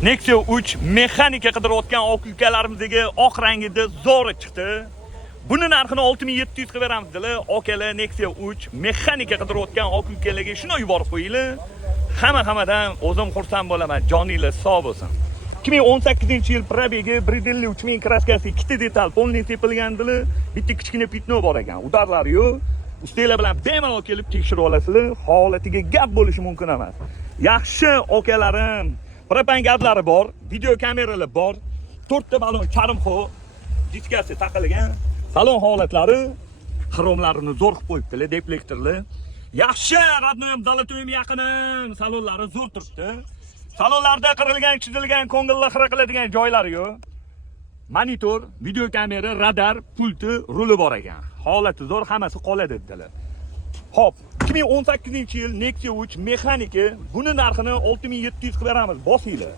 Nexia 3 mexanika qidirayotgan oq ukalarimizga oq rangida zo'ri chiqdi. Buni narxini 6700 ga beramiz dedilar. Okalar Nexia 3 mexanika qidirayotgan oq ukalarga shuni yuborib qo'yinglar. Hammadan o'zim xursand bo'laman. Joninglar sog' bo'lsin. 2018-yil probegi 153 kraskasi, ikkita detal polniy tepilgandilar. Bitta kichkina pitno bor ekan. Udarlari yo'q. Ustalar bilan bemalol kelib tekshirib olasizlar. Holatiga gap bo'lishi mumkin emas. Yaxshi okalarim. Propan gazlari bor, video kameralar bor, 4 ta balon charimxo diskasi taqilgan. Salon holatlari, xromlarini zo'r qilib qo'yibdilar, deflektorlar. Yaxshi, radnoyim Zolotoyim yaqinim, salonlari zo'r turibdi. Salonlarda qirilgan, chizilgan, ko'ngilni xira qiladigan joylari yo'q. Monitor, video kamera, radar, pulti, ruli bor ekan. Holati zo'r, hammasi qoladi dedilar. Hop, 2018-yil Nexia 3 mexanika, buni narxini 6700 ga beramiz. Bosinglar.